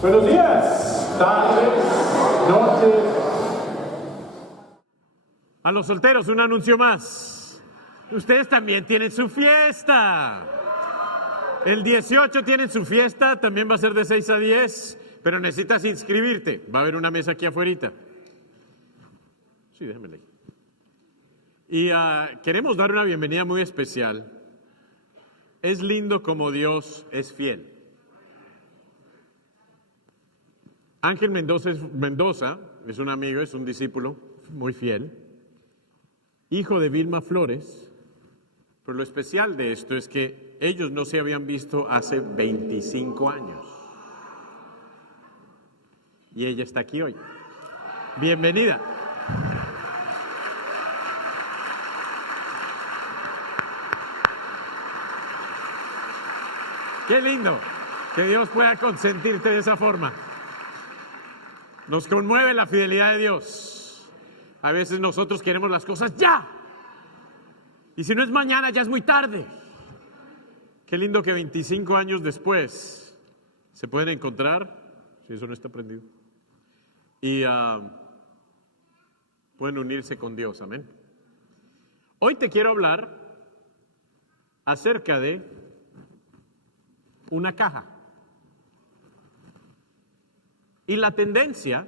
Buenos días, tardes, noches. A los solteros, un anuncio más. Ustedes también tienen su fiesta. El 18 tienen su fiesta, también va a ser de 6 a 10, pero necesitas inscribirte. Va a haber una mesa aquí afuerita. Sí, déjamela ahí. Y queremos dar una bienvenida muy especial. Es lindo como Dios es fiel. Ángel Mendoza es un amigo, es un discípulo muy fiel, hijo de Vilma Flores, pero lo especial de esto es que ellos no se habían visto hace 25 años. Y ella está aquí hoy. Bienvenida. Qué lindo que Dios pueda consentirte de esa forma. Nos conmueve la fidelidad de Dios. A veces nosotros queremos las cosas ya. Y si no es mañana, ya es muy tarde. Qué lindo que 25 años después se pueden encontrar, si eso no está prendido, y pueden unirse con Dios. Amén. Hoy te quiero hablar acerca de una caja. Y la tendencia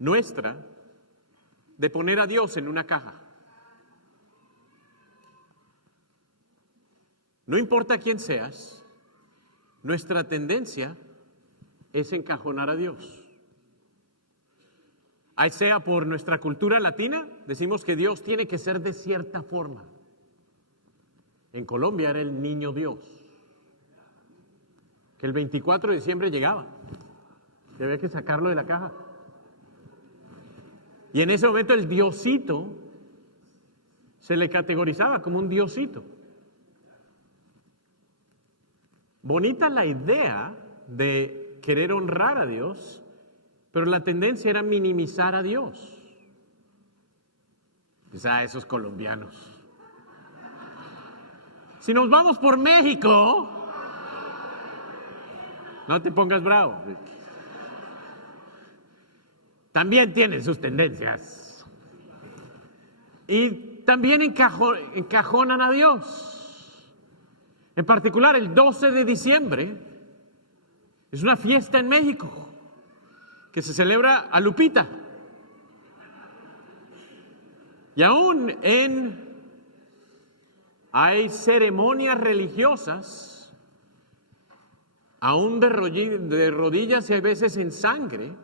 nuestra de poner a Dios en una caja. No importa quién seas, nuestra tendencia es encajonar a Dios. Ahí sea por nuestra cultura latina, decimos que Dios tiene que ser de cierta forma. En Colombia era el niño Dios, que el 24 de diciembre llegaba. Y había que sacarlo de la caja. Y en ese momento el diosito se le categorizaba como un diosito. Bonita la idea de querer honrar a Dios, pero la tendencia era minimizar a Dios. Pues esos colombianos. Si nos vamos por México, no te pongas bravo. También tienen sus tendencias. Y también encajonan a Dios. En particular, el 12 de diciembre es una fiesta en México que se celebra a Lupita. Y aún hay ceremonias religiosas, aún de rodillas y a veces en sangre,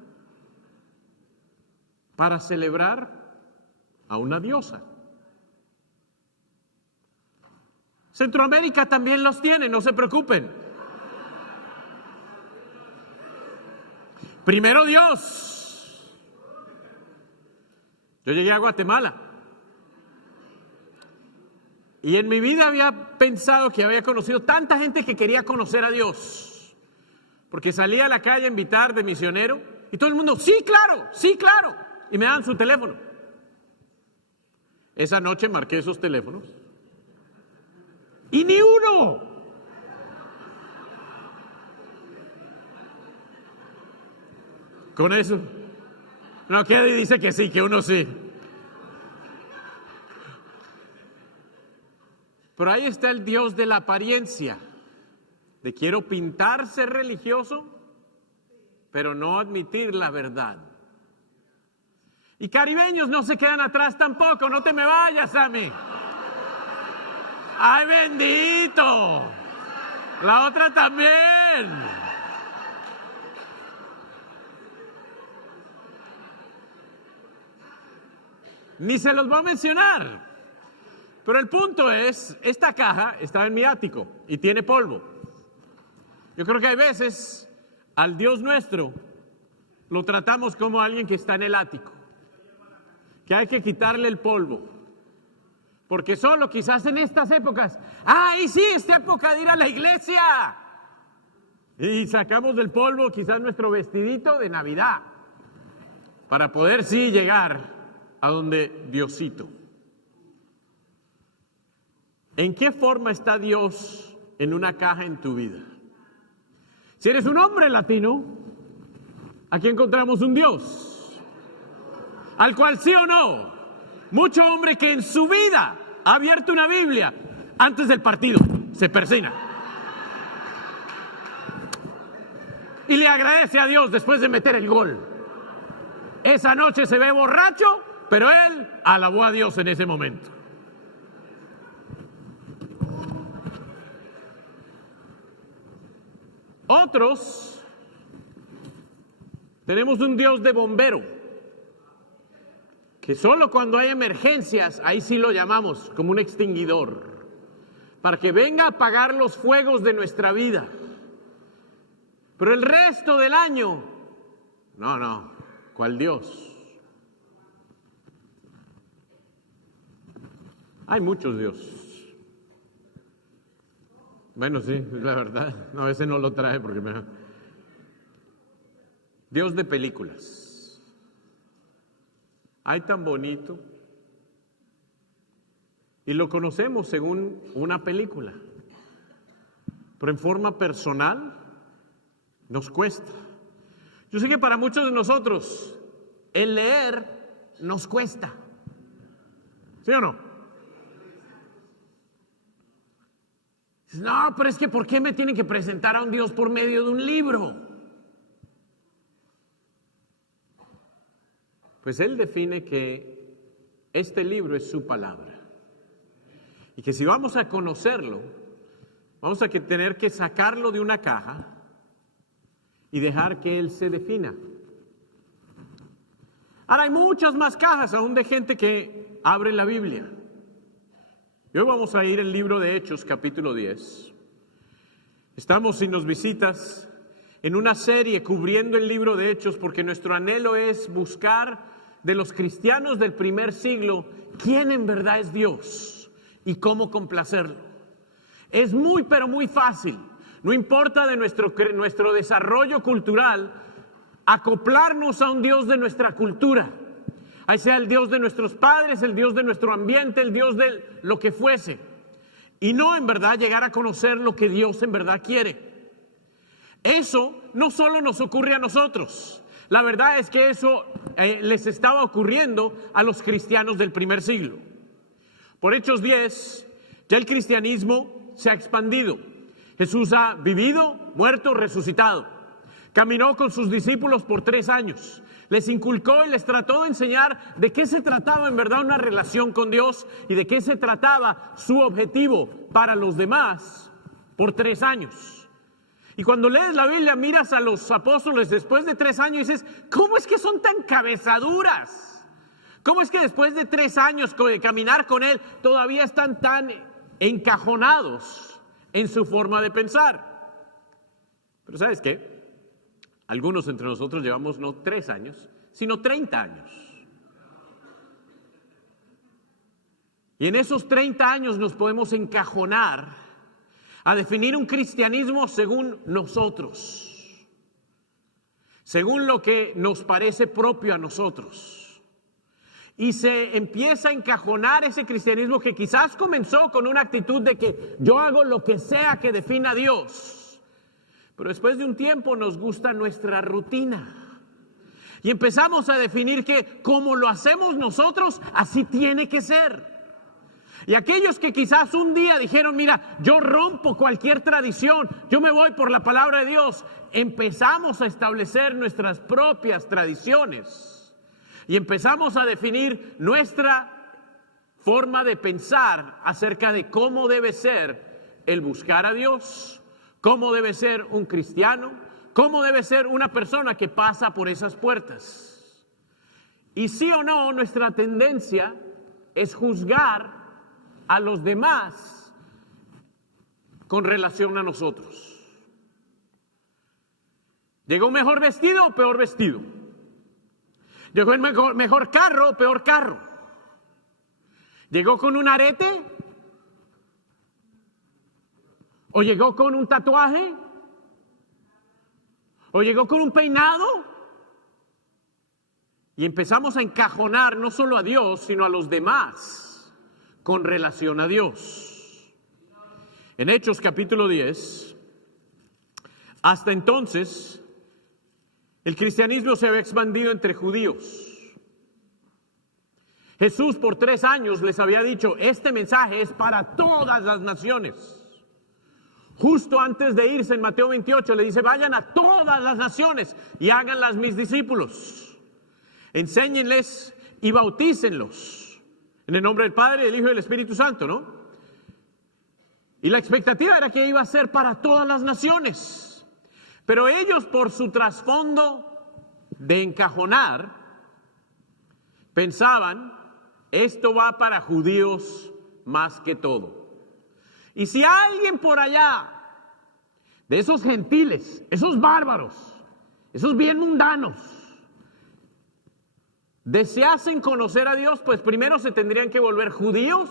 para celebrar a una diosa. Centroamérica también los tiene, no se preocupen. Primero Dios. Yo llegué a Guatemala y en mi vida había pensado que había conocido tanta gente que quería conocer a Dios, porque salía a la calle a invitar de misionero y todo el mundo, sí, claro, y me daban su teléfono. Esa noche marqué esos teléfonos y ni uno. Con eso, no, que dice que sí, que uno sí. Pero ahí está el Dios de la apariencia, de quiero pintar ser religioso, pero no admitir la verdad. Y caribeños no se quedan atrás tampoco, no te me vayas, Sammy. ¡Ay, bendito! La otra también. Ni se los voy a mencionar. Pero el punto es, esta caja estaba en mi ático y tiene polvo. Yo creo que hay veces al Dios nuestro lo tratamos como alguien que está en el ático, que hay que quitarle el polvo. Porque solo quizás en estas épocas, ¡ay, sí, esta época de ir a la iglesia! Y sacamos del polvo quizás nuestro vestidito de Navidad, para poder sí llegar a donde Diosito. ¿En qué forma está Dios en una caja en tu vida? Si eres un hombre latino, aquí encontramos un Dios, al cual sí o no, mucho hombre que en su vida ha abierto una Biblia antes del partido se persina y le agradece a Dios después de meter el gol. Esa noche se ve borracho, pero él alabó a Dios en ese momento. Otros tenemos un Dios de bombero, que solo cuando hay emergencias, ahí sí lo llamamos como un extinguidor, para que venga a apagar los fuegos de nuestra vida. Pero el resto del año, no, ¿cuál Dios? Hay muchos dioses. Bueno, sí, es la verdad. No, ese no lo trae porque me... Dios de películas. Ay, tan bonito. Y lo conocemos según una película. Pero en forma personal nos cuesta. Yo sé que para muchos de nosotros el leer nos cuesta. ¿Sí o no? No, pero es que ¿por qué me tienen que presentar a un Dios por medio de un libro? Pues Él define que este libro es su palabra. Y que si vamos a conocerlo, vamos a tener que sacarlo de una caja y dejar que Él se defina. Ahora hay muchas más cajas aún de gente que abre la Biblia. Y hoy vamos a ir al libro de Hechos, capítulo 10. Estamos, si nos visitas, en una serie cubriendo el libro de Hechos porque nuestro anhelo es buscar de los cristianos del primer siglo quién en verdad es Dios y cómo complacerlo. Es muy, pero muy fácil, no importa de nuestro desarrollo cultural, acoplarnos a un Dios de nuestra cultura. Ahí sea el Dios de nuestros padres, el Dios de nuestro ambiente, el Dios de lo que fuese. Y no en verdad llegar a conocer lo que Dios en verdad quiere. Eso no solo nos ocurre a nosotros. La verdad es que eso les estaba ocurriendo a los cristianos del primer siglo. Por Hechos 10, ya el cristianismo se ha expandido. Jesús ha vivido, muerto, resucitado. Caminó con sus discípulos por 3 años. Les inculcó y les trató de enseñar de qué se trataba en verdad una relación con Dios y de qué se trataba su objetivo para los demás por 3 años. Y cuando lees la Biblia, miras a los apóstoles después de 3 años y dices, ¿cómo es que son tan cabezaduras? ¿Cómo es que después de 3 años de caminar con Él todavía están tan encajonados en su forma de pensar? Pero ¿sabes qué? Algunos entre nosotros llevamos no 3 años, sino 30 años. Y en esos 30 años nos podemos encajonar a definir un cristianismo según nosotros, según lo que nos parece propio a nosotros. Y se empieza a encajonar ese cristianismo que quizás comenzó con una actitud de que yo hago lo que sea que defina a Dios. Pero después de un tiempo nos gusta nuestra rutina. Y empezamos a definir que como lo hacemos nosotros, así tiene que ser. Y aquellos que quizás un día dijeron, mira, yo rompo cualquier tradición, yo me voy por la palabra de Dios, empezamos a establecer nuestras propias tradiciones. Y empezamos a definir nuestra forma de pensar acerca de cómo debe ser el buscar a Dios, cómo debe ser un cristiano, cómo debe ser una persona que pasa por esas puertas. Y sí o no, nuestra tendencia es juzgar a los demás con relación a nosotros. ¿Llegó mejor vestido o peor vestido? ¿Llegó en mejor carro o peor carro? ¿Llegó con un arete? ¿O llegó con un tatuaje? ¿O llegó con un peinado? Y empezamos a encajonar no solo a Dios, sino a los demás con relación a Dios. En Hechos capítulo 10 Hasta entonces, el cristianismo se había expandido entre judíos. Jesús por 3 años les había dicho, este mensaje es para todas las naciones. Justo antes de irse en Mateo 28 le dice, vayan a todas las naciones y háganlas mis discípulos. Enséñenles y bautícenlos en el nombre del Padre, del Hijo y del Espíritu Santo, ¿no? Y la expectativa era que iba a ser para todas las naciones. Pero ellos, por su trasfondo de encajonar, pensaban, esto va para judíos más que todo. Y si alguien por allá, de esos gentiles, esos bárbaros, esos bien mundanos, deseasen conocer a Dios, pues primero se tendrían que volver judíos.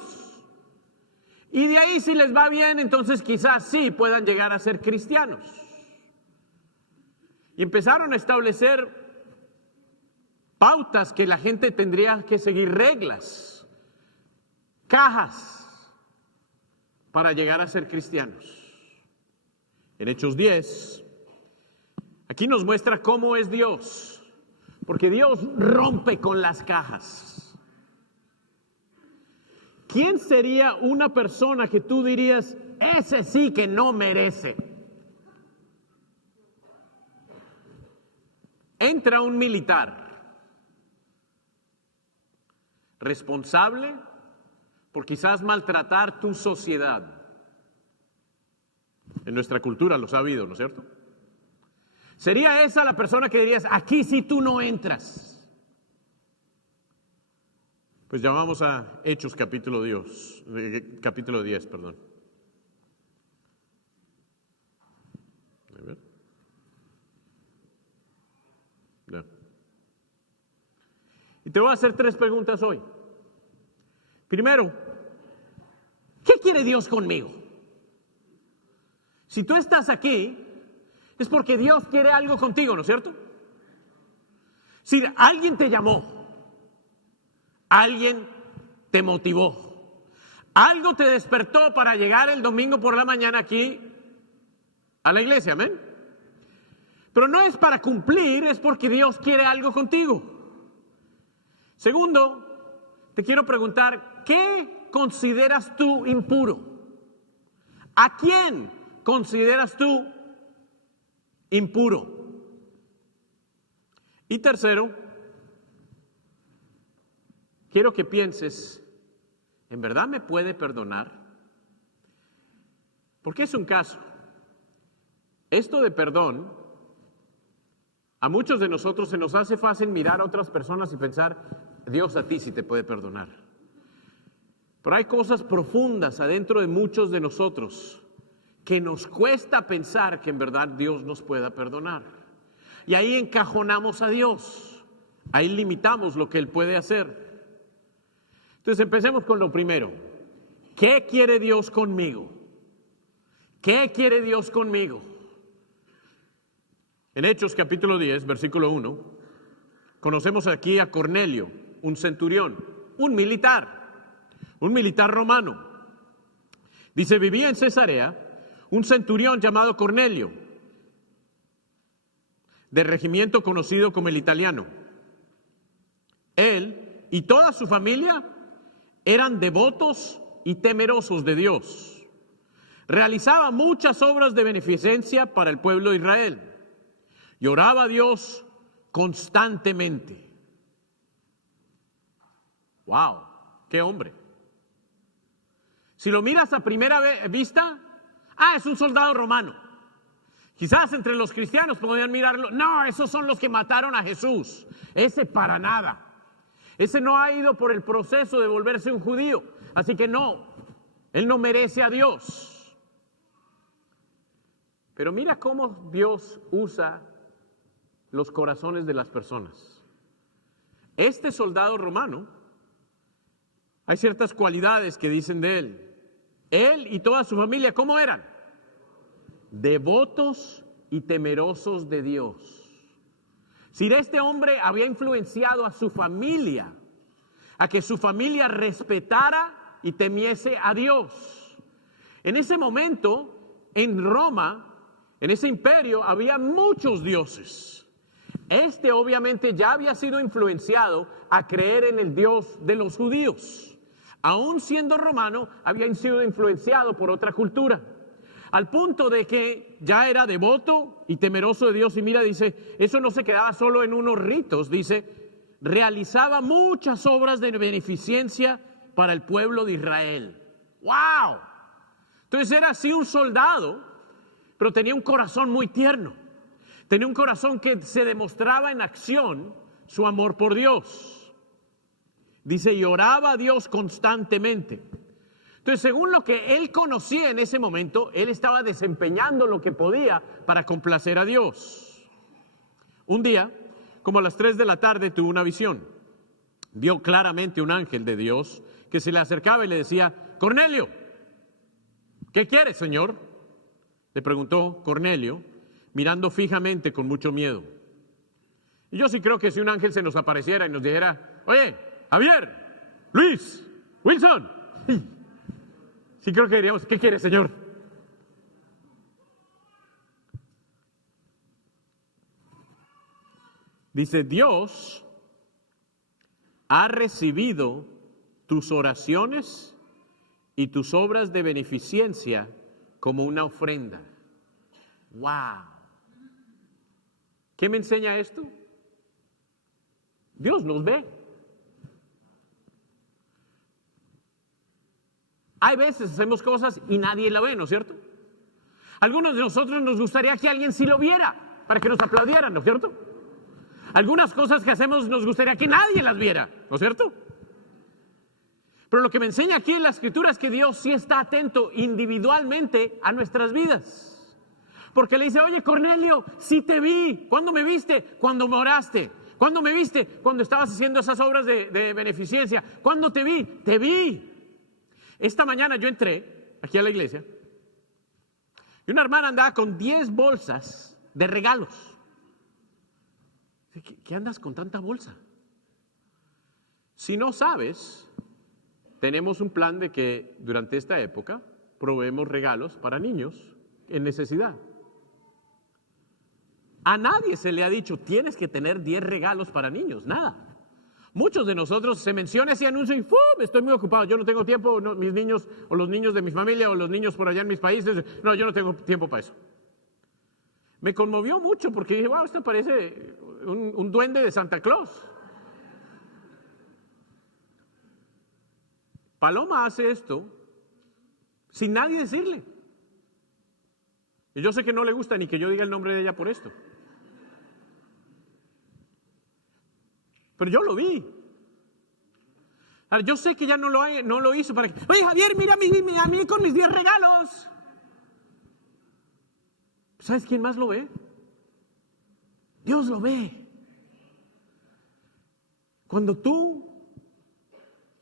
Y de ahí, si les va bien, entonces quizás sí puedan llegar a ser cristianos. Y empezaron a establecer pautas que la gente tendría que seguir, reglas, cajas para llegar a ser cristianos. En Hechos 10, aquí nos muestra cómo es Dios, porque Dios rompe con las cajas. ¿Quién sería una persona que tú dirías, ese sí que no merece? Entra un militar responsable por quizás maltratar tu sociedad. En nuestra cultura los ha habido, ¿no es cierto? ¿Sería esa la persona que dirías, aquí sí tú no entras? Pues llamamos a Hechos capítulo 10, perdón. A ver. Ya. Y te voy a hacer 3 preguntas hoy. Primero, ¿qué quiere Dios conmigo? Si tú estás aquí, es porque Dios quiere algo contigo, ¿no es cierto? Si alguien te llamó, alguien te motivó, algo te despertó para llegar el domingo por la mañana aquí a la iglesia, amén. Pero no es para cumplir, es porque Dios quiere algo contigo. Segundo, te quiero preguntar, ¿qué consideras tú impuro? ¿A quién consideras tú impuro? Y tercero, quiero que pienses, ¿en verdad me puede perdonar? Porque es un caso. Esto de perdón, a muchos de nosotros se nos hace fácil mirar a otras personas y pensar, Dios a ti sí te puede perdonar. Pero hay cosas profundas adentro de muchos de nosotros que nos cuesta pensar que en verdad Dios nos pueda perdonar. Y ahí encajonamos a Dios. Ahí limitamos lo que Él puede hacer. Entonces empecemos con lo primero. ¿Qué quiere Dios conmigo? ¿Qué quiere Dios conmigo? En Hechos capítulo 10, versículo 1, conocemos aquí a Cornelio, un centurión, un militar romano. Dice, vivía en Cesarea un centurión llamado Cornelio, de regimiento conocido como el Italiano. Él y toda su familia eran devotos y temerosos de Dios. Realizaba muchas obras de beneficencia para el pueblo de Israel. Y oraba a Dios constantemente. ¡Wow! ¡Qué hombre! Si lo miras a primera vista, es un soldado romano. Quizás entre los cristianos podrían mirarlo. No, esos son los que mataron a Jesús. Ese para nada. Ese no ha ido por el proceso de volverse un judío. Así que no, él no merece a Dios. Pero mira cómo Dios usa los corazones de las personas. Este soldado romano, hay ciertas cualidades que dicen de él. Él y toda su familia, ¿cómo eran? Devotos y temerosos de Dios. Si este hombre había influenciado a su familia, a que su familia respetara y temiese a Dios. En ese momento, en Roma, En ese imperio había muchos dioses. Este obviamente ya había sido influenciado a creer en el Dios de los judíos. Aún siendo romano, había sido influenciado por otra cultura. Al punto de que ya era devoto y temeroso de Dios. Y mira, dice, eso no se quedaba solo en unos ritos. Dice, realizaba muchas obras de beneficencia para el pueblo de Israel. ¡Wow! Entonces era así un soldado, pero tenía un corazón muy tierno. Tenía un corazón que se demostraba en acción su amor por Dios. Dice, y oraba a Dios constantemente. Entonces, según lo que él conocía en ese momento, él estaba desempeñando lo que podía para complacer a Dios. Un día, como a las 3 de la tarde, tuvo una visión. Vio claramente un ángel de Dios que se le acercaba y le decía, Cornelio, ¿qué quieres, Señor? Le preguntó Cornelio, mirando fijamente con mucho miedo. Y yo sí creo que si un ángel se nos apareciera y nos dijera, oye, Javier, Luis, Wilson, sí creo que diríamos, ¿qué quieres, Señor? Dice, Dios ha recibido tus oraciones y tus obras de beneficencia como una ofrenda. ¡Wow! ¿Qué me enseña esto? Dios nos ve. Hay veces hacemos cosas y nadie la ve, ¿no es cierto? Algunos de nosotros nos gustaría que alguien sí lo viera, para que nos aplaudieran, ¿no es cierto? Algunas cosas que hacemos nos gustaría que nadie las viera, ¿no es cierto? Pero lo que me enseña aquí en la Escritura es que Dios sí está atento individualmente a nuestras vidas. Porque le dice, oye, Cornelio, sí te vi. ¿Cuándo me viste? Cuando me oraste. ¿Cuándo me viste? Cuando estabas haciendo esas obras de beneficencia. ¿Cuándo te vi? Te vi. Esta mañana yo entré aquí a la iglesia y una hermana andaba con 10 bolsas de regalos. ¿Qué andas con tanta bolsa? Si no sabes, tenemos un plan de que durante esta época proveemos regalos para niños en necesidad. A nadie se le ha dicho, tienes que tener 10 regalos para niños, nada. Muchos de nosotros se menciona ese anuncio y ¡fum! Estoy muy ocupado, yo no tengo tiempo, no, mis niños o los niños de mi familia o los niños por allá en mis países, no, yo no tengo tiempo para eso. Me conmovió mucho porque dije, wow, esto parece un duende de Santa Claus. Paloma hace esto sin nadie decirle. Y yo sé que no le gusta ni que yo diga el nombre de ella por esto. Pero yo lo vi. Ahora, yo sé que ya no lo hizo para que, oye, Javier, mira a mí con mis 10 regalos. ¿Sabes quién más lo ve? Dios lo ve. Cuando tú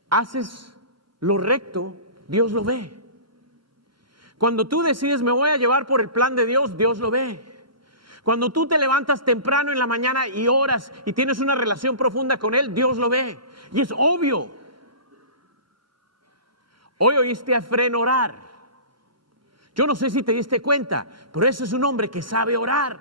haces lo recto, Dios lo ve. Cuando tú decides, me voy a llevar por el plan de Dios, Dios lo ve. Cuando tú te levantas temprano en la mañana y oras y tienes una relación profunda con Él, Dios lo ve. Y es obvio. Hoy oíste a Efrén orar. Yo no sé si te diste cuenta, pero ese es un hombre que sabe orar.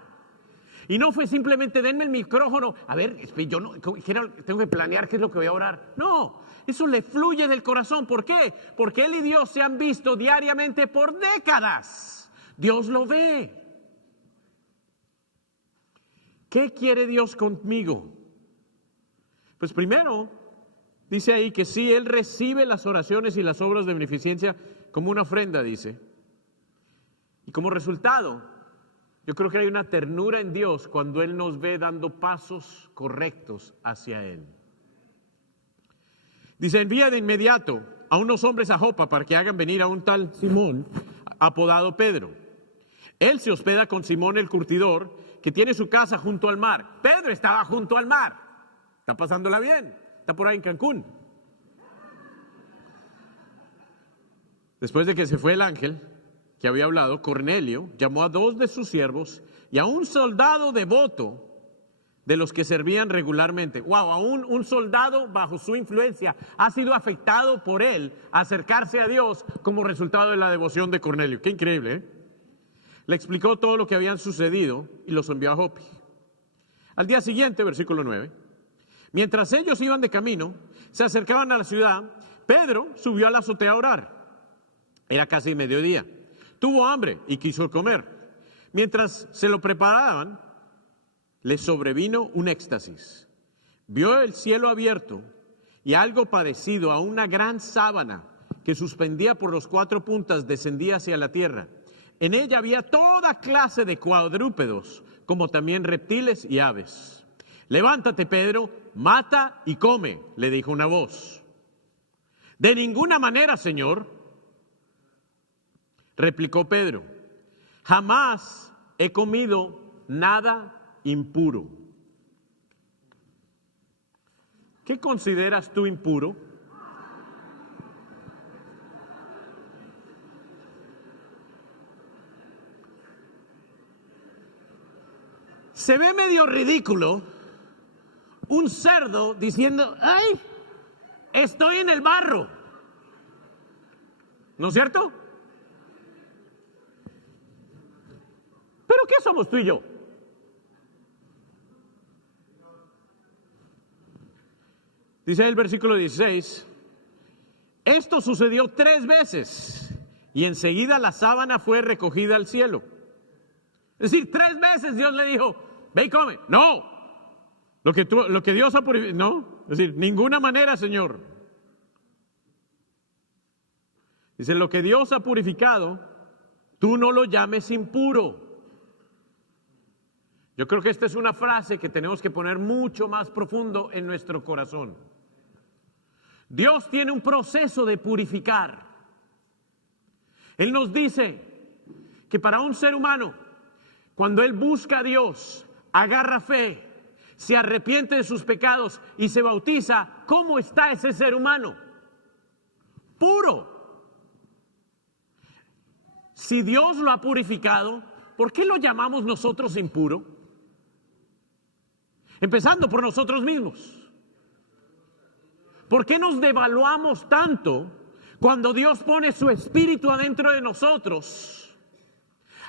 Y no fue simplemente, denme el micrófono. A ver, yo no, tengo que planear qué es lo que voy a orar. No, eso le fluye del corazón. ¿Por qué? Porque Él y Dios se han visto diariamente por décadas. Dios lo ve. ¿Qué quiere Dios conmigo? Pues primero, dice ahí que sí, Él recibe las oraciones y las obras de beneficencia como una ofrenda, dice. Y como resultado, yo creo que hay una ternura en Dios cuando Él nos ve dando pasos correctos hacia Él. Dice, envía de inmediato a unos hombres a Jopa para que hagan venir a un tal Simón, apodado Pedro. Él se hospeda con Simón el curtidor, que tiene su casa junto al mar. Pedro estaba junto al mar. Está pasándola bien. Está por ahí en Cancún. Después de que se fue el ángel que había hablado, Cornelio llamó a 2 de sus siervos y a un soldado devoto de los que servían regularmente. Wow, aún un soldado bajo su influencia ha sido afectado por él a acercarse a Dios como resultado de la devoción de Cornelio. Qué increíble, ¿eh? le explicó todo lo que había sucedido y los envió a Jope. Al día siguiente, versículo 9, mientras ellos iban de camino, se acercaban a la ciudad, Pedro subió a la azotea a orar. Era casi mediodía. Tuvo hambre y quiso comer. Mientras se lo preparaban, le sobrevino un éxtasis. Vio el cielo abierto y algo parecido a una gran sábana que suspendía por los 4 puntas descendía hacia la tierra. En ella había toda clase de cuadrúpedos, como también reptiles y aves. Levántate, Pedro, mata y come, le dijo una voz. De ninguna manera, Señor, replicó Pedro, jamás he comido nada impuro. ¿Qué consideras tú impuro? Se ve medio ridículo un cerdo diciendo, ¡ay! Estoy en el barro. ¿No es cierto? ¿Pero qué somos tú y yo? Dice el versículo 16, esto sucedió 3 veces y enseguida la sábana fue recogida al cielo. Es decir, 3 veces Dios le dijo, ve y come. No, lo que Dios ha purificado, no, es decir, ninguna manera, Señor. Dice, lo que Dios ha purificado, tú no lo llames impuro. Yo creo que esta es una frase que tenemos que poner mucho más profundo en nuestro corazón. Dios tiene un proceso de purificar. Él nos dice que para un ser humano, cuando él busca a Dios, agarra fe, se arrepiente de sus pecados y se bautiza, ¿cómo está ese ser humano? Puro. Si Dios lo ha purificado, ¿por qué lo llamamos nosotros impuro? Empezando por nosotros mismos. ¿Por qué nos devaluamos tanto cuando Dios pone su espíritu adentro de nosotros?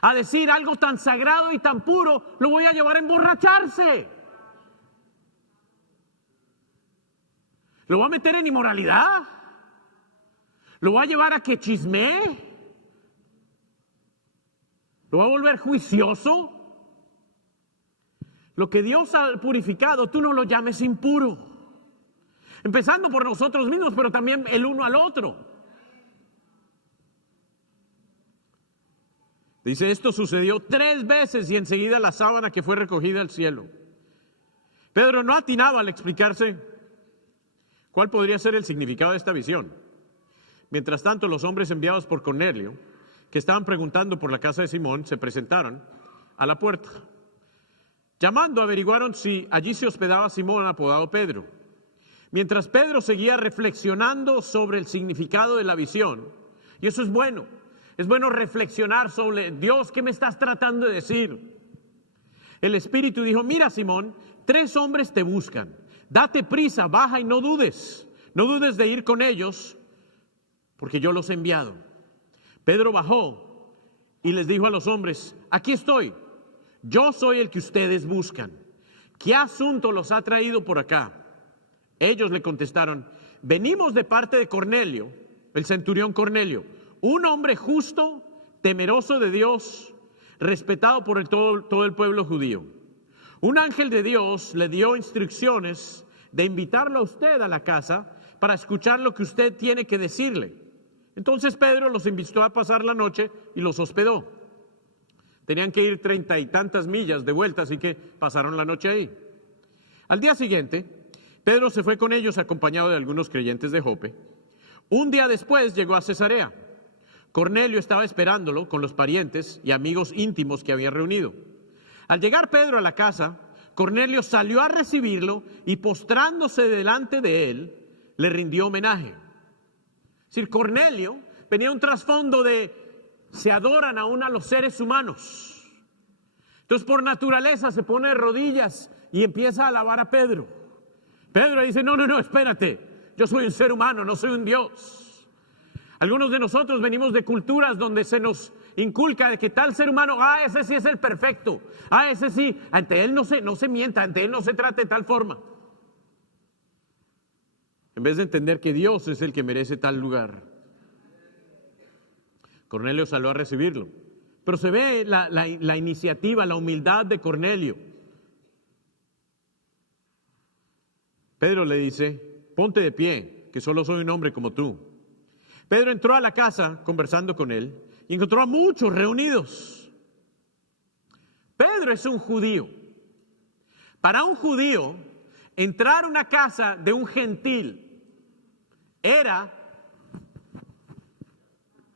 A decir algo tan sagrado y tan puro, lo voy a llevar a emborracharse. ¿Lo voy a meter en inmoralidad? ¿Lo voy a llevar a que chismee? ¿Lo va a volver juicioso? Lo que Dios ha purificado, tú no lo llames impuro. Empezando por nosotros mismos, pero también el uno al otro. Dice, esto sucedió 3 veces y enseguida la sábana que fue recogida al cielo. Pedro no atinaba al explicarse cuál podría ser el significado de esta visión. Mientras tanto, los hombres enviados por Cornelio, que estaban preguntando por la casa de Simón, se presentaron a la puerta. Llamando, averiguaron si allí se hospedaba Simón, apodado Pedro. Mientras Pedro seguía reflexionando sobre el significado de la visión, y eso es bueno reflexionar sobre Dios, ¿qué me estás tratando de decir? El Espíritu dijo, mira Simón, 3 hombres te buscan, date prisa, baja y no dudes de ir con ellos, porque yo los he enviado. Pedro bajó y les dijo a los hombres, aquí estoy, yo soy el que ustedes buscan. ¿Qué asunto los ha traído por acá? Ellos le contestaron, venimos de parte de Cornelio, el centurión Cornelio, un hombre justo, temeroso de Dios, respetado por todo el pueblo judío. Un ángel de Dios le dio instrucciones de invitarlo a usted a la casa para escuchar lo que usted tiene que decirle. Entonces Pedro los invitó a pasar la noche y los hospedó. Tenían que ir 30 y tantas millas de vuelta, así que pasaron la noche ahí. Al día siguiente, Pedro se fue con ellos acompañado de algunos creyentes de Jope. Un día después llegó a Cesarea. Cornelio estaba esperándolo con los parientes y amigos íntimos que había reunido. Al llegar Pedro a la casa, Cornelio salió a recibirlo y postrándose delante de él, le rindió homenaje. Es decir, Cornelio tenía un trasfondo de se adoran aún a los seres humanos. Entonces por naturaleza se pone de rodillas y empieza a alabar a Pedro. Pedro dice, no, espérate, yo soy un ser humano, no soy un Dios. Algunos de nosotros venimos de culturas donde se nos inculca de que tal ser humano, ese sí es el perfecto, ese sí, ante él no se mienta, ante él no se trata de tal forma. En vez de entender que Dios es el que merece tal lugar. Cornelio salió a recibirlo. Pero se ve la iniciativa, la humildad de Cornelio. Pedro le dice, ponte de pie, que solo soy un hombre como tú. Pedro entró a la casa conversando con él y encontró a muchos reunidos. Pedro es un judío. Para un judío, entrar a una casa de un gentil era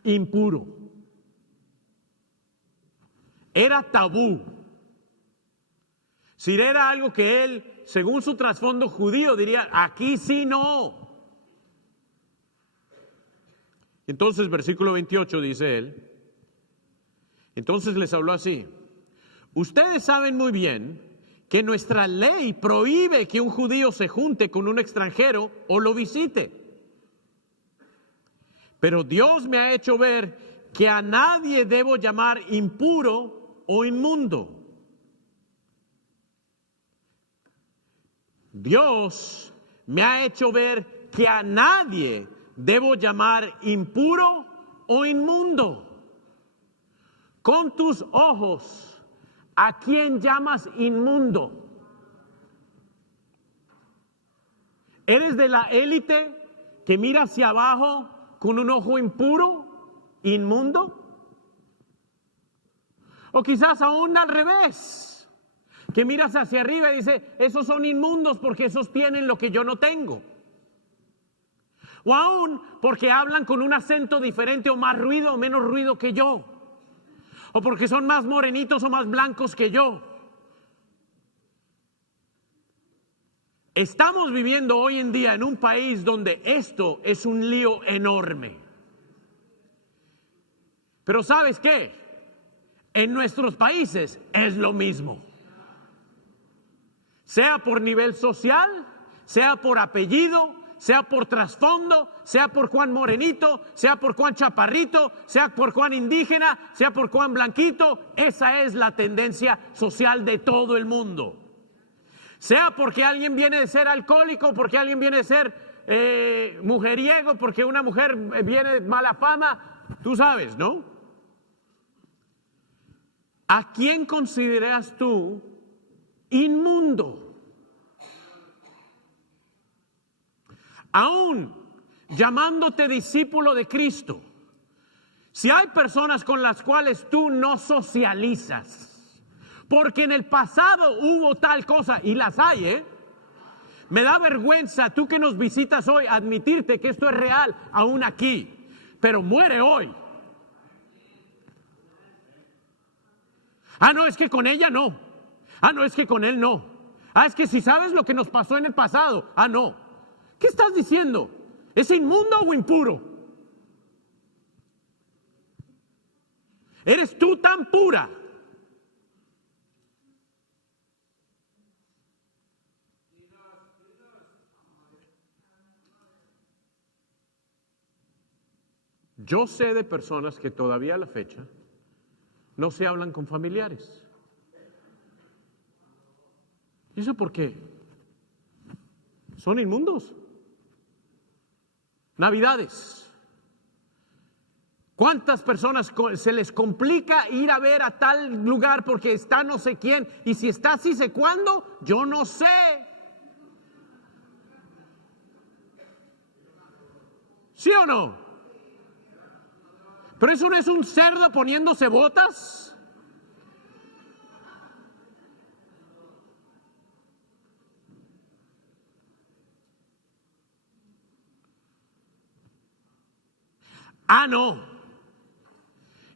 impuro. Era tabú. Si era algo que él, según su trasfondo judío, diría, aquí sí no. Entonces, versículo 28 dice él, entonces les habló así, ustedes saben muy bien que nuestra ley prohíbe que un judío se junte con un extranjero o lo visite. Pero Dios me ha hecho ver que a nadie debo llamar impuro o inmundo. Dios me ha hecho ver que a nadie debo llamar impuro o inmundo. Con tus ojos, ¿a quién llamas inmundo? ¿Eres de la élite que mira hacia abajo con un ojo impuro, inmundo? O quizás aún al revés, que miras hacia arriba y dices, esos son inmundos porque esos tienen lo que yo no tengo. O aún porque hablan con un acento diferente o más ruido o menos ruido que yo. O porque son más morenitos o más blancos que yo. Estamos viviendo hoy en día en un país donde esto es un lío enorme. Pero ¿sabes qué? En nuestros países es lo mismo. Sea por nivel social, sea por apellido, sea por trasfondo, sea por cuán morenito, sea por cuán chaparrito, sea por cuán indígena, sea por cuán blanquito, esa es la tendencia social de todo el mundo. Sea porque alguien viene de ser alcohólico, porque alguien viene de ser mujeriego, porque una mujer viene de mala fama, tú sabes, ¿no? ¿A quién consideras tú inmundo? Aún llamándote discípulo de Cristo, si hay personas con las cuales tú no socializas, porque en el pasado hubo tal cosa, y las hay, me da vergüenza, tú que nos visitas hoy, admitirte que esto es real, aún aquí, pero muere hoy. No, es que con ella no. No, es que con él no. Es que si sabes lo que nos pasó en el pasado. No. ¿Qué estás diciendo? ¿Es inmundo o impuro? ¿Eres tú tan pura? Yo sé de personas que todavía a la fecha no se hablan con familiares. ¿Y eso por qué? Son inmundos. Navidades. ¿Cuántas personas se les complica ir a ver a tal lugar porque está no sé quién? Y si está sí sé cuándo, yo no sé. ¿Sí o no? Pero eso no es un cerdo poniéndose botas. No.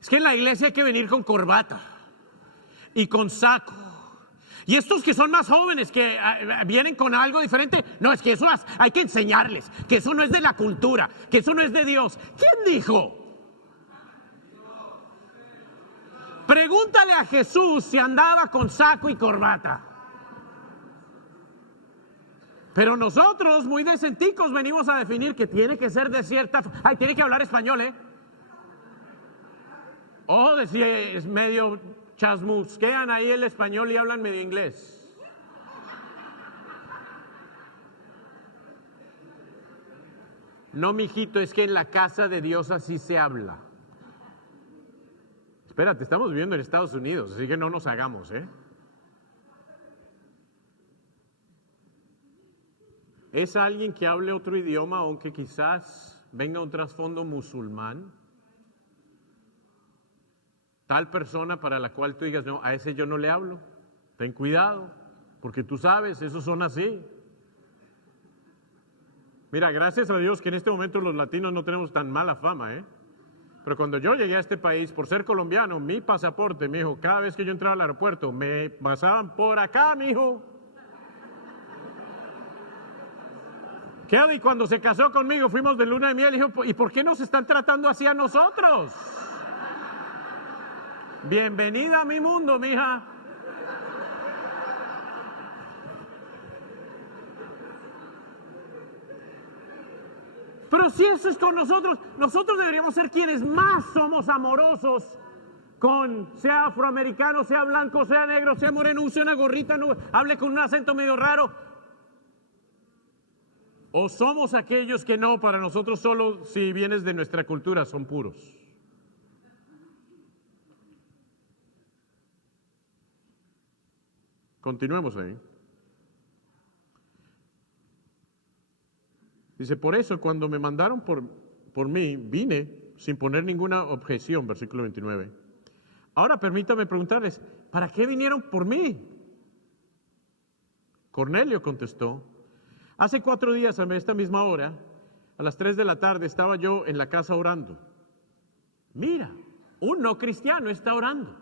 Es que en la iglesia hay que venir con corbata y con saco. Y estos que son más jóvenes, que vienen con algo diferente, no, es que eso hay que enseñarles, que eso no es de la cultura, que eso no es de Dios. ¿Quién dijo? Pregúntale a Jesús si andaba con saco y corbata. Pero nosotros, muy decenticos, venimos a definir que tiene que ser de cierta... tiene que hablar español, O de si es medio chasmusquean ahí el español y hablan medio inglés. No, mijito, es que en la casa de Dios así se habla. Espérate, estamos viviendo en Estados Unidos, así que no nos hagamos, ¿eh? ¿Es alguien que hable otro idioma, aunque quizás venga un trasfondo musulmán? Tal persona para la cual tú digas, no, a ese yo no le hablo. Ten cuidado, porque tú sabes, esos son así. Mira, gracias a Dios que en este momento los latinos no tenemos tan mala fama, ¿eh? Pero cuando yo llegué a este país, por ser colombiano, mi pasaporte, mi hijo, cada vez que yo entraba al aeropuerto, me pasaban por acá, mi hijo. Kelly, cuando se casó conmigo, fuimos de luna de miel, y dijo, ¿y por qué nos están tratando así a nosotros? Bienvenida a mi mundo, mija. Pero si eso es con nosotros, nosotros deberíamos ser quienes más somos amorosos con, sea afroamericano, sea blanco, sea negro, sea moreno, use una gorrita, no, hable con un acento medio raro. O somos aquellos que no, para nosotros solo si vienes de nuestra cultura son puros. Continuemos ahí. Dice, por eso cuando me mandaron por mí, vine sin poner ninguna objeción, versículo 29. Ahora permítame preguntarles, ¿para qué vinieron por mí? Cornelio contestó, hace 4 días a esta misma hora, a las 3 de la tarde, estaba yo en la casa orando. Mira, un no cristiano está orando.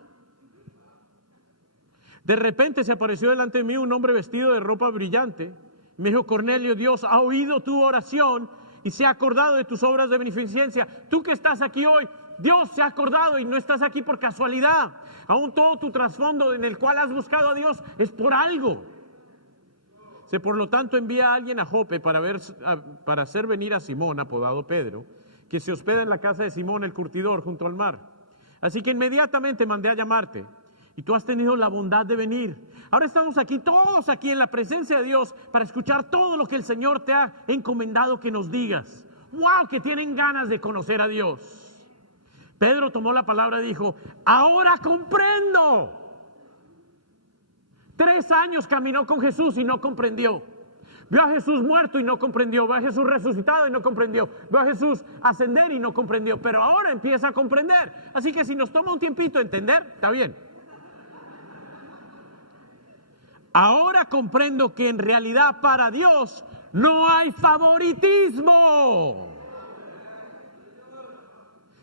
De repente se apareció delante de mí un hombre vestido de ropa brillante. Me dijo, Cornelio, Dios ha oído tu oración y se ha acordado de tus obras de beneficencia. Tú que estás aquí hoy, Dios se ha acordado y no estás aquí por casualidad. Aún todo tu trasfondo en el cual has buscado a Dios es por algo. Por lo tanto, envía a alguien a Jope para hacer venir a Simón, apodado Pedro, que se hospeda en la casa de Simón el curtidor junto al mar. Así que inmediatamente mandé a llamarte. Y tú has tenido la bondad de venir. Ahora estamos aquí, todos aquí en la presencia de Dios, para escuchar todo lo que el Señor te ha encomendado que nos digas. ¡Wow! Que tienen ganas de conocer a Dios. Pedro tomó la palabra y dijo, ahora comprendo. 3 años caminó con Jesús y no comprendió. Vio a Jesús muerto y no comprendió. Vio a Jesús resucitado y no comprendió. Vio a Jesús ascender y no comprendió. Pero ahora empieza a comprender. Así que si nos toma un tiempito entender, está bien. Ahora comprendo que en realidad para Dios no hay favoritismo,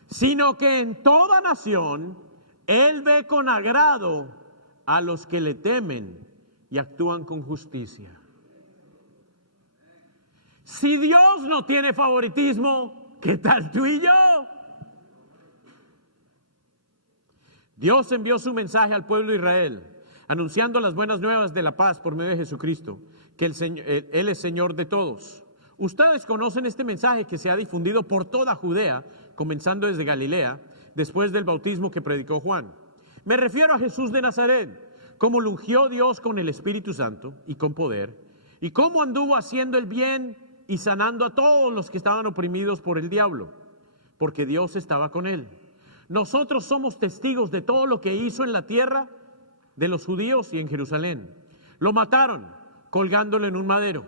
sino que en toda nación Él ve con agrado a los que le temen y actúan con justicia. Si Dios no tiene favoritismo, ¿qué tal tú y yo? Dios envió su mensaje al pueblo de Israel, anunciando las buenas nuevas de la paz por medio de Jesucristo, que Él es Señor de todos. Ustedes conocen este mensaje que se ha difundido por toda Judea, comenzando desde Galilea, después del bautismo que predicó Juan. Me refiero a Jesús de Nazaret, cómo lo ungió Dios con el Espíritu Santo y con poder, y cómo anduvo haciendo el bien y sanando a todos los que estaban oprimidos por el diablo, porque Dios estaba con él. Nosotros somos testigos de todo lo que hizo en la tierra de los judíos y en Jerusalén. Lo mataron colgándolo en un madero,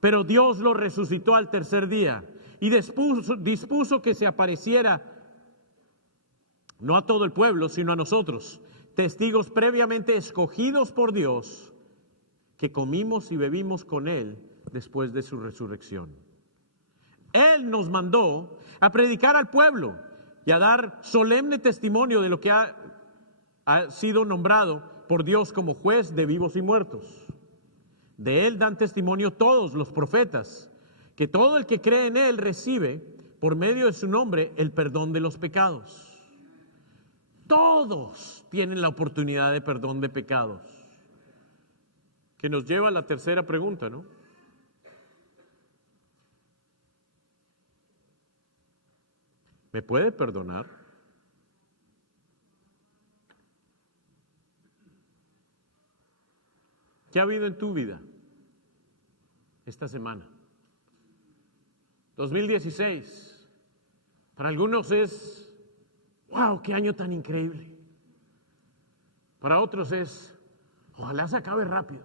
pero Dios lo resucitó al 3er día y dispuso que se apareciera no a todo el pueblo, sino a nosotros, testigos previamente escogidos por Dios, que comimos y bebimos con Él después de su resurrección. Él nos mandó a predicar al pueblo y a dar solemne testimonio de lo que ha sido nombrado por Dios como juez de vivos y muertos. De Él dan testimonio todos los profetas, que todo el que cree en Él recibe, por medio de su nombre, el perdón de los pecados. Todos tienen la oportunidad de perdón de pecados. Que nos lleva a la tercera pregunta, ¿no? ¿Me puede perdonar? ¿Qué ha habido en tu vida esta semana? 2016, para algunos es, wow, qué año tan increíble. Para otros es, ojalá se acabe rápido.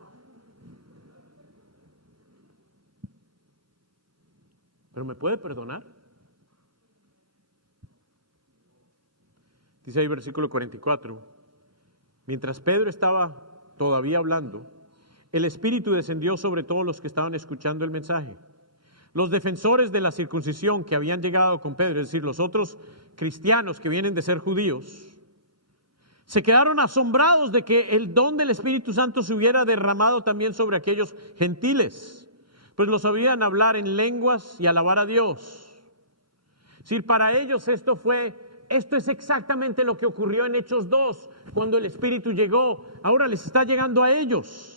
¿Pero me puede perdonar? Dice ahí versículo 44, mientras Pedro estaba todavía hablando, el Espíritu descendió sobre todos los que estaban escuchando el mensaje. Los defensores de la circuncisión que habían llegado con Pedro, es decir, los otros cristianos que vienen de ser judíos, se quedaron asombrados de que el don del Espíritu Santo se hubiera derramado también sobre aquellos gentiles, pues los oían hablar en lenguas y alabar a Dios. Es decir, para ellos esto es exactamente lo que ocurrió en Hechos 2, cuando el Espíritu llegó, ahora les está llegando a ellos.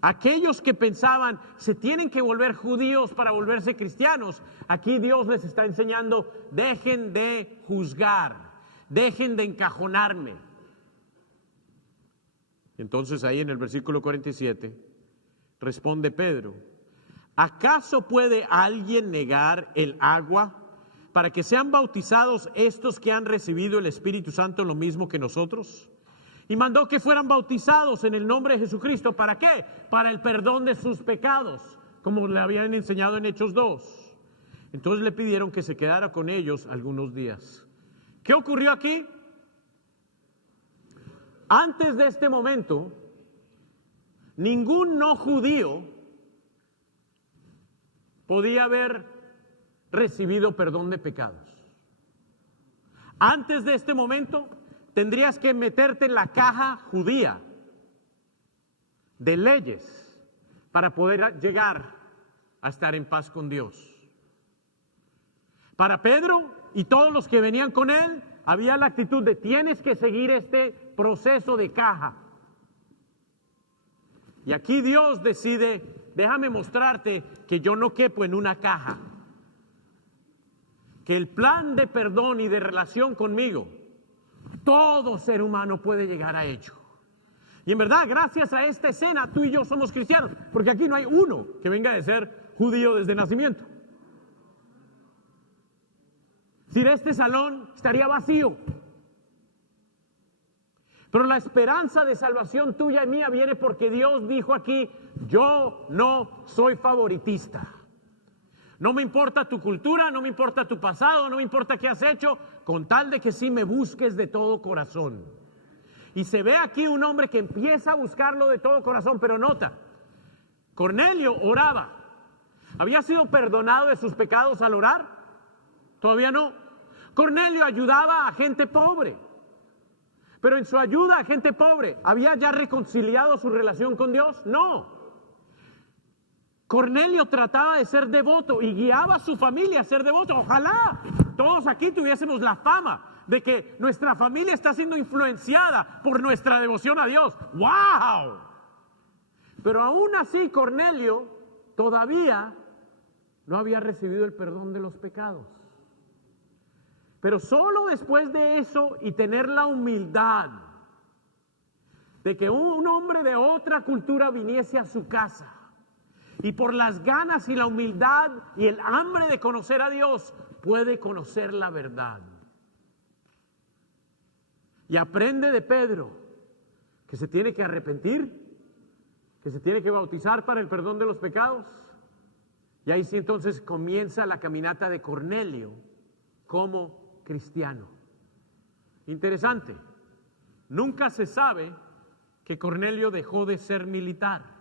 Aquellos que pensaban, se tienen que volver judíos para volverse cristianos, aquí Dios les está enseñando, dejen de juzgar, dejen de encajonarme. Entonces ahí en el versículo 47, responde Pedro, ¿acaso puede alguien negar el agua para que sean bautizados estos que han recibido el Espíritu Santo lo mismo que nosotros? Y mandó que fueran bautizados en el nombre de Jesucristo. ¿Para qué? Para el perdón de sus pecados, como le habían enseñado en Hechos 2. Entonces le pidieron que se quedara con ellos algunos días. ¿Qué ocurrió aquí? Antes de este momento, ningún no judío podía haber recibido perdón de pecados. Antes de este momento, tendrías que meterte en la caja judía de leyes para poder llegar a estar en paz con Dios. Para Pedro y todos los que venían con él, había la actitud de tienes que seguir este proceso de caja. Y aquí Dios decide, déjame mostrarte que yo no quepo en una caja. Que el plan de perdón y de relación conmigo, todo ser humano puede llegar a ello. Y en verdad, gracias a esta escena, tú y yo somos cristianos, porque aquí no hay uno que venga de ser judío desde nacimiento. Si este salón estaría vacío. Pero la esperanza de salvación tuya y mía viene porque Dios dijo aquí, yo no soy favoritista. No me importa tu cultura, no me importa tu pasado, no me importa qué has hecho, con tal de que sí me busques de todo corazón. Y se ve aquí un hombre que empieza a buscarlo de todo corazón, pero nota, Cornelio oraba. ¿Había sido perdonado de sus pecados al orar? Todavía no. Cornelio ayudaba a gente pobre, pero en su ayuda a gente pobre, ¿había ya reconciliado su relación con Dios? No. Cornelio trataba de ser devoto y guiaba a su familia a ser devoto. Ojalá todos aquí tuviésemos la fama de que nuestra familia está siendo influenciada por nuestra devoción a Dios. ¡Wow! Pero aún así Cornelio todavía no había recibido el perdón de los pecados. Pero solo después de eso y tener la humildad de que un hombre de otra cultura viniese a su casa, y por las ganas y la humildad y el hambre de conocer a Dios, puede conocer la verdad. Y aprende de Pedro que se tiene que arrepentir, que se tiene que bautizar para el perdón de los pecados. Y ahí sí entonces comienza la caminata de Cornelio como cristiano. Interesante, nunca se sabe que Cornelio dejó de ser militar.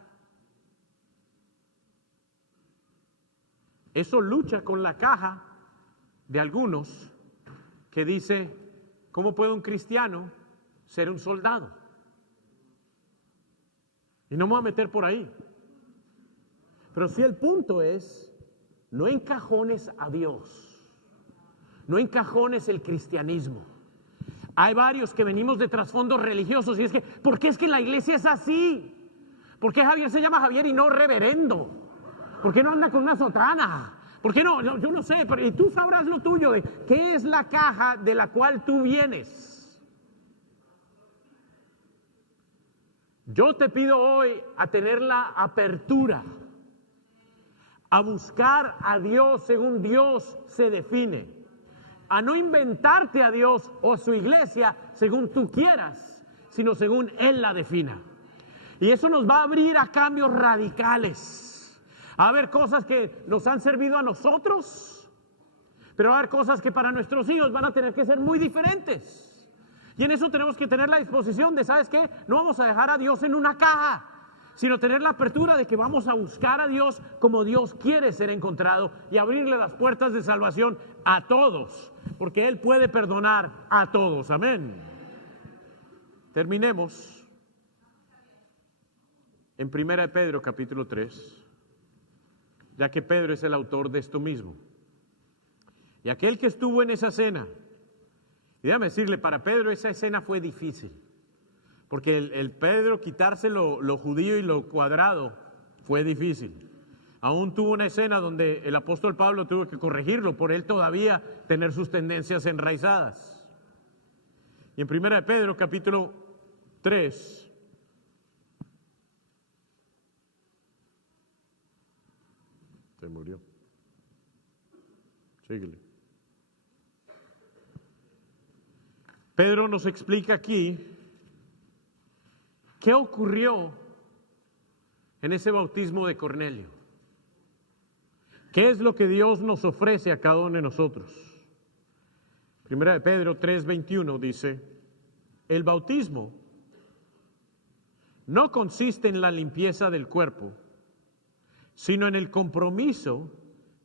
Eso lucha con la caja de algunos que dice, ¿cómo puede un cristiano ser un soldado? Y no me voy a meter por ahí. Pero sí el punto es, no encajones a Dios, no encajones el cristianismo. Hay varios que venimos de trasfondos religiosos y es que, ¿por qué es que la iglesia es así? ¿Por qué Javier se llama Javier y no reverendo? ¿Por qué no anda con una sotana? ¿Por qué no? Yo no sé, pero y tú sabrás lo tuyo de qué es la caja de la cual tú vienes. Yo te pido hoy a tener la apertura, a buscar a Dios según Dios se define, a no inventarte a Dios o a su iglesia según tú quieras, sino según Él la defina. Y eso nos va a abrir a cambios radicales, a ver cosas que nos han servido a nosotros, pero va a haber cosas que para nuestros hijos van a tener que ser muy diferentes. Y en eso tenemos que tener la disposición de, ¿sabes qué? No vamos a dejar a Dios en una caja, sino tener la apertura de que vamos a buscar a Dios como Dios quiere ser encontrado y abrirle las puertas de salvación a todos, porque Él puede perdonar a todos. Amén. Terminemos en 1 Pedro capítulo 3, ya que Pedro es el autor de esto mismo. Y aquel que estuvo en esa cena, y déjame decirle, para Pedro esa escena fue difícil, porque el Pedro quitarse lo judío y lo cuadrado fue difícil. Aún tuvo una escena donde el apóstol Pablo tuvo que corregirlo por él todavía tener sus tendencias enraizadas. Y en 1 Pedro capítulo 3, se murió. Síguele. Pedro nos explica aquí qué ocurrió en ese bautismo de Cornelio. ¿Qué es lo que Dios nos ofrece a cada uno de nosotros? Primera de Pedro 3:21 dice: el bautismo no consiste en la limpieza del cuerpo, sino en el compromiso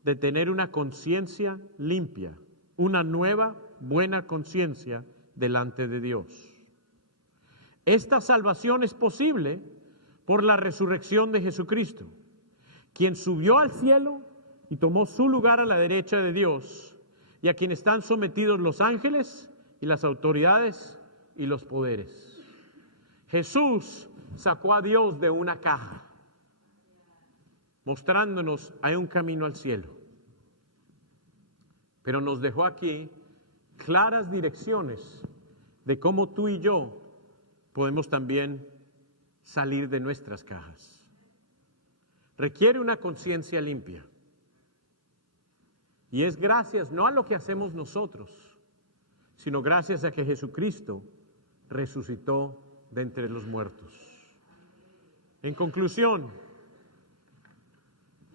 de tener una conciencia limpia, una nueva, buena conciencia delante de Dios. Esta salvación es posible por la resurrección de Jesucristo, quien subió al cielo y tomó su lugar a la derecha de Dios, y a quien están sometidos los ángeles y las autoridades y los poderes. Jesús sacó a Dios de una caja, mostrándonos hay un camino al cielo, pero nos dejó aquí claras direcciones de cómo tú y yo podemos también salir de nuestras cajas. Requiere una conciencia limpia, y es gracias no a lo que hacemos nosotros, sino gracias a que Jesucristo resucitó de entre los muertos. En conclusión,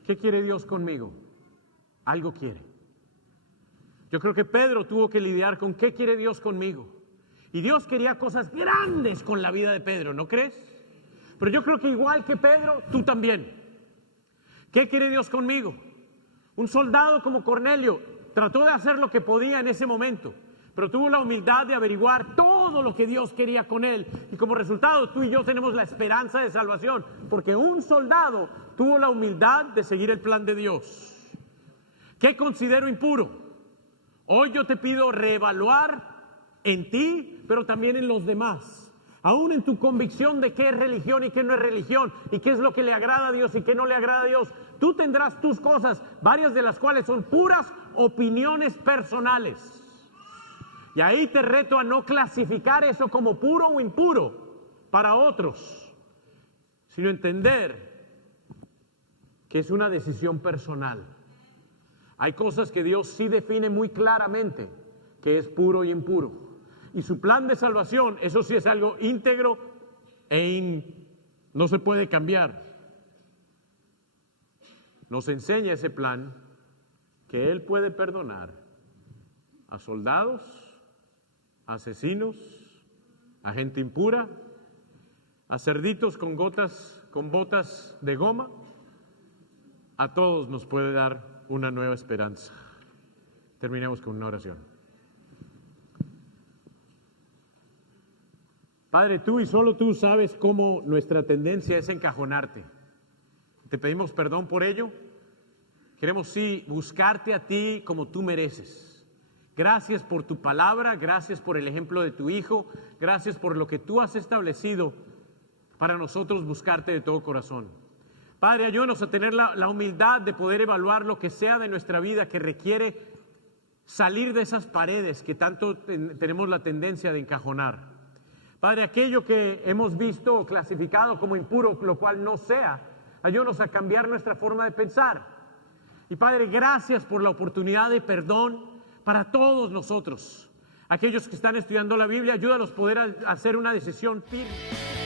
¿qué quiere Dios conmigo? Algo quiere. Yo creo que Pedro tuvo que lidiar con ¿qué quiere Dios conmigo? Y Dios quería cosas grandes con la vida de Pedro, ¿no crees? Pero yo creo que igual que Pedro, tú también. ¿Qué quiere Dios conmigo? Un soldado como Cornelio trató de hacer lo que podía en ese momento, pero tuvo la humildad de averiguar todo lo que Dios quería con él. Y como resultado, tú y yo tenemos la esperanza de salvación, porque un soldado tuvo la humildad de seguir el plan de Dios. ¿Qué considero impuro? Hoy yo te pido reevaluar en ti, pero también en los demás. Aún en tu convicción de qué es religión y qué no es religión, y qué es lo que le agrada a Dios y qué no le agrada a Dios. Tú tendrás tus cosas, varias de las cuales son puras opiniones personales. Y ahí te reto a no clasificar eso como puro o impuro para otros, sino entender que es una decisión personal. Hay cosas que Dios sí define muy claramente que es puro y impuro. Y su plan de salvación, eso sí es algo íntegro no se puede cambiar. Nos enseña ese plan que Él puede perdonar a soldados, a asesinos, a gente impura, a cerditos con botas de goma. A todos nos puede dar una nueva esperanza. Terminemos con una oración. Padre, tú y solo tú sabes cómo nuestra tendencia es encajonarte. Te pedimos perdón por ello. Queremos sí buscarte a ti como tú mereces. Gracias por tu palabra, gracias por el ejemplo de tu Hijo, gracias por lo que tú has establecido para nosotros buscarte de todo corazón. Padre, ayúdanos a tener la humildad de poder evaluar lo que sea de nuestra vida que requiere salir de esas paredes que tanto tenemos la tendencia de encajonar. Padre, aquello que hemos visto o clasificado como impuro, lo cual no sea, ayúdanos a cambiar nuestra forma de pensar. Y Padre, gracias por la oportunidad de perdón para todos nosotros. Aquellos que están estudiando la Biblia, ayúdanos a poder hacer una decisión firme.